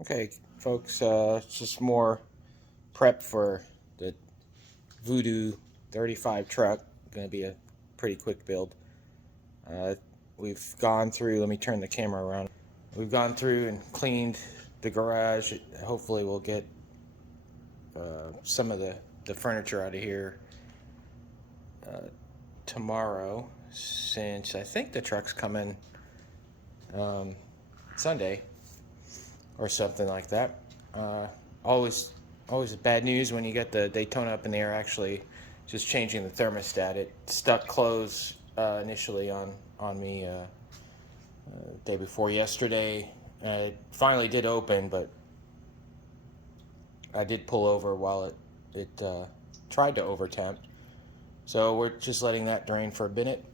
Okay, folks, it's just more prep for the Voodoo 35 truck. Going to be a pretty quick build. Uh, we've gone through, let me turn the camera around. We've gone through and cleaned the garage. Hopefully, we'll get some of the furniture out of here tomorrow, since I think the truck's coming Sunday or something like that. Uh, always, always bad news when you get the Daytona up in the air. Actually, just changing the thermostat. It stuck closed initially on me day before yesterday. It finally did open, but I did pull over while it tried to overtemp. So we're just letting that drain for a minute.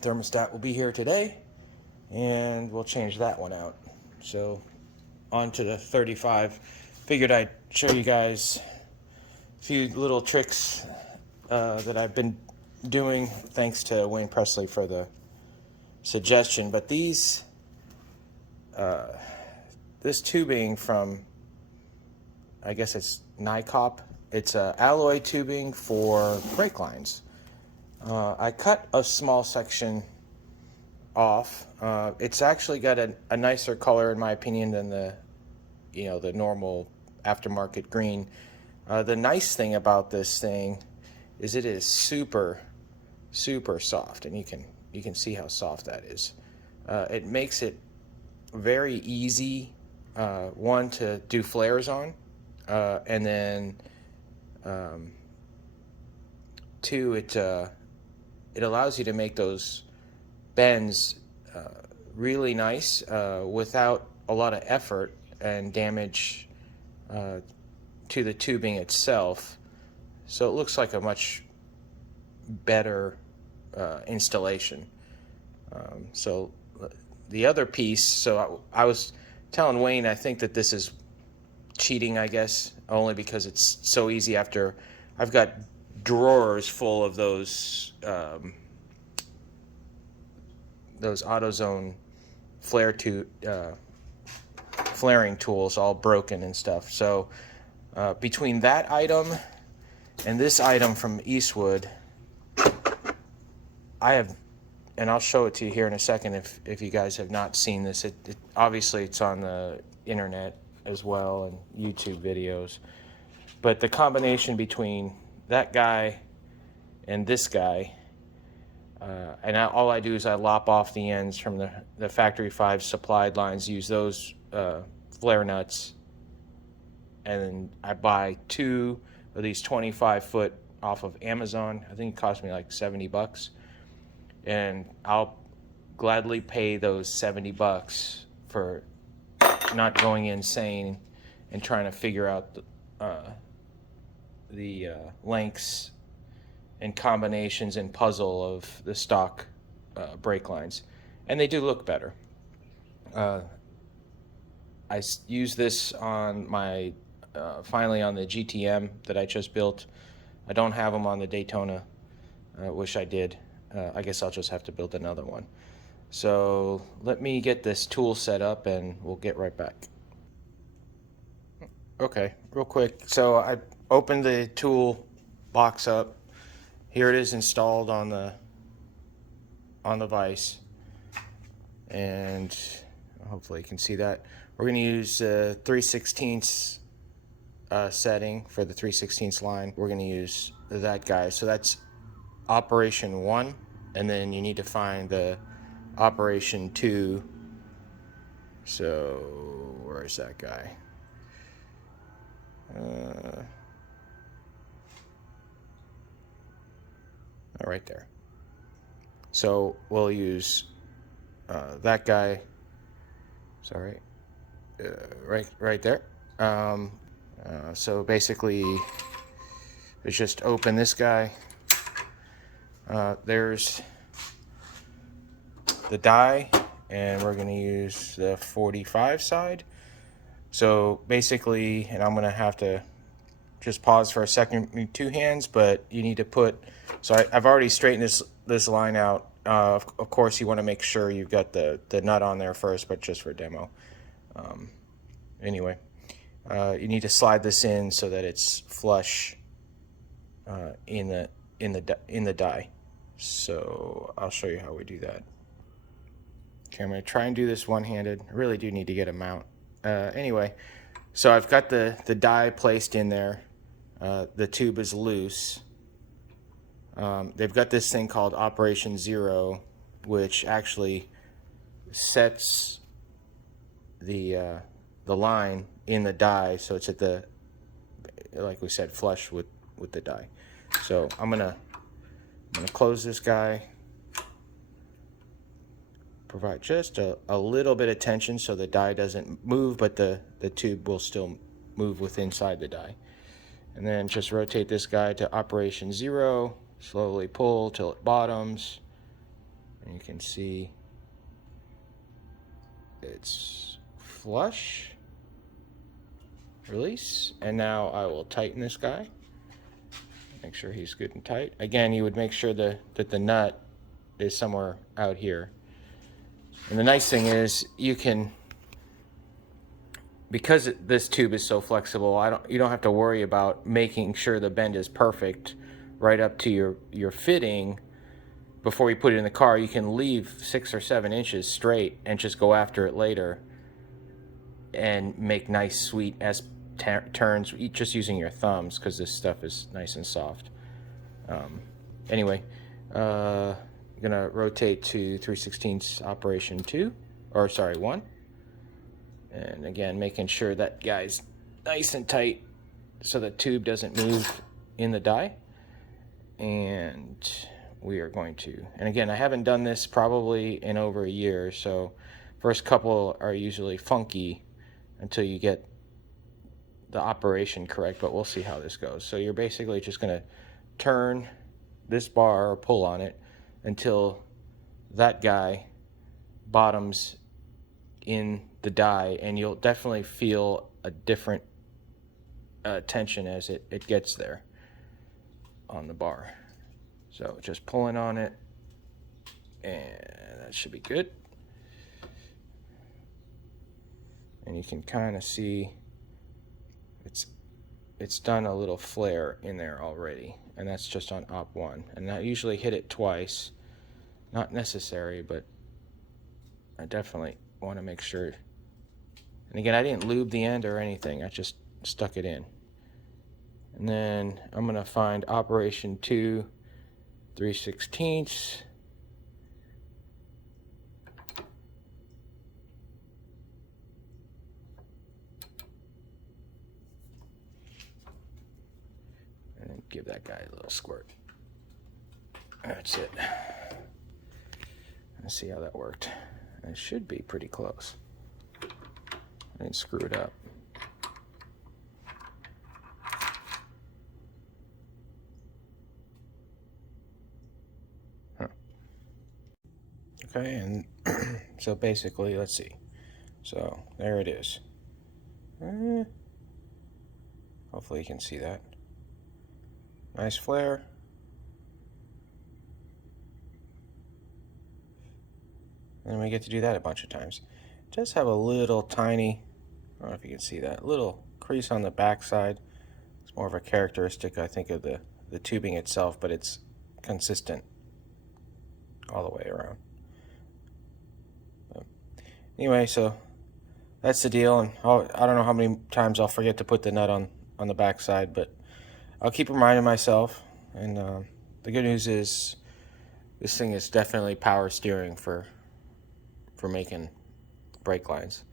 Thermostat will be here today, and we'll change that one out. So on to the 35. Figured I'd show you guys a few little tricks that I've been doing. Thanks to Wayne Presley for the suggestion. But this tubing from, I guess it's Nikop. It's alloy tubing for brake lines. I cut a small section off. It's actually got a nicer color, in my opinion, than the normal aftermarket green. The nice thing about this thing is it is super, super soft, and you can see how soft that is. It makes it very easy, one, to do flares on, and then two, it allows you to make those bends really nice without a lot of effort and damage to the tubing itself. So it looks like a much better installation. So the other piece, so I was telling Wayne, I think that this is cheating, I guess, only because it's so easy. After I've got drawers full of those AutoZone flaring tools, all broken and stuff. So between that item and this item from Eastwood, I have, and I'll show it to you here in a second if you guys have not seen this. Obviously it's on the internet as well and YouTube videos. But the combination between that guy and this guy, all I do is I lop off the ends from the Factory 5 supplied lines, use those flare nuts, and then I buy two of these 25-foot off of Amazon. I think it cost me like $70, and I'll gladly pay those $70 for not going insane and trying to figure out the lengths and combinations and puzzle of the stock brake lines, and they do look better. I use this on my finally on the GTM that I just built. I don't have them on the Daytona. Wish I did. I guess I'll just have to build another one. So let me get this tool set up and we'll get right back. Okay, real quick. So I opened the tool box up. Here it is installed on the vise, and hopefully you can see that. We're going to use 3/16 setting for the 3/16 line. We're going to use that guy. So that's operation 1, and then you need to find the operation 2. So where is that guy? Right there. So we'll use that guy. Sorry, right there. So basically, it's just open this guy. There's the die, and we're going to use the 45 side. So basically, and I'm going to have to just pause for a second with two hands, but you need to put, so I've already straightened this line out. Of course, you want to make sure you've got the nut on there first, but just for demo. Anyway, you need to slide this in so that it's flush in the die. So I'll show you how we do that. Okay, I'm going to try and do this one-handed. I really do need to get a mount. Anyway, so I've got the die placed in there. The tube is loose. They've got this thing called Operation Zero, which actually sets the line in the die so it's at the, like we said, flush with the die. So I'm gonna close this guy, provide just a little bit of tension so the die doesn't move, but the tube will still move with inside the die. And then just rotate this guy to Operation Zero, slowly pull till it bottoms, and you can see it's flush. Release, and now I will tighten this guy. Make sure he's good and tight. Again, you would make sure that the nut is somewhere out here. And the nice thing is you can, because this tube is so flexible, you don't have to worry about making sure the bend is perfect right up to your fitting before you put it in the car. You can leave 6 or 7 inches straight and just go after it later and make nice sweet turns just using your thumbs, because this stuff is nice and soft. Anyway, I'm gonna rotate to 3/16 Operation 2, or sorry, 1. And again, making sure that guy's nice and tight so the tube doesn't move in the die. And we are going to, and again, I haven't done this probably in over a year, so first couple are usually funky until you get the operation correct, but we'll see how this goes. So you're basically just going to turn this bar or pull on it until that guy bottoms in the die, and you'll definitely feel a different tension as it gets there on the bar. So just pulling on it, and that should be good. And you can kind of see it's done a little flare in there already, and that's just on op 1. And I usually hit it twice. Not necessary, but I definitely want to make sure. And again, I didn't lube the end or anything. I just stuck it in. And then I'm going to find Operation 2, 3/16. And give that guy a little squirt. That's it. Let's see how that worked. It should be pretty close. I didn't screw it up. Okay, and so basically, let's see. So there it is. Hopefully you can see that. Nice flare. And we get to do that a bunch of times. Just have a little tiny, I don't know if you can see that, little crease on the back side. It's more of a characteristic, I think, of the tubing itself, but it's consistent all the way around. But anyway, so that's the deal, and I don't know how many times I'll forget to put the nut on the back side, but I'll keep reminding myself. And the good news is this thing is definitely power steering for making brake lines.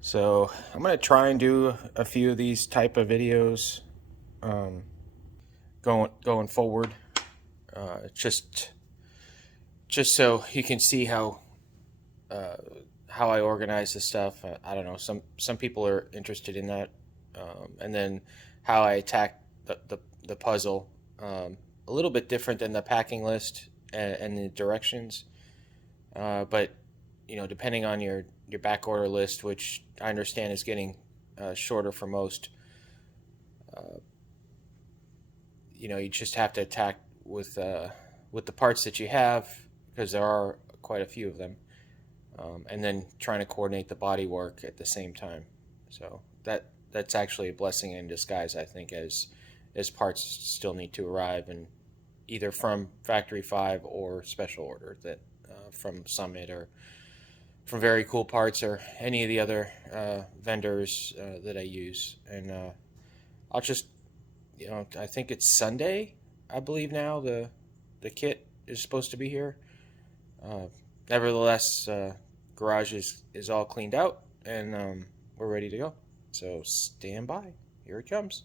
So I'm going to try and do a few of these type of videos going forward, just so you can see how I organize this stuff. I don't know, some people are interested in that, and then how I attack the puzzle, a little bit different than the packing list and the directions, but you know, depending on your back order list, which I understand is getting shorter for most, you know, you just have to attack with the parts that you have, because there are quite a few of them, and then trying to coordinate the body work at the same time. So that's actually a blessing in disguise, I think, as parts still need to arrive, and either from Factory 5 or special order that from Summit or from Very Cool Parts or any of the other vendors that I use. And I'll just, I think it's Sunday, I believe now the kit is supposed to be here. Uh, Nevertheless, garage is all cleaned out, and we're ready to go. So stand by. Here it comes.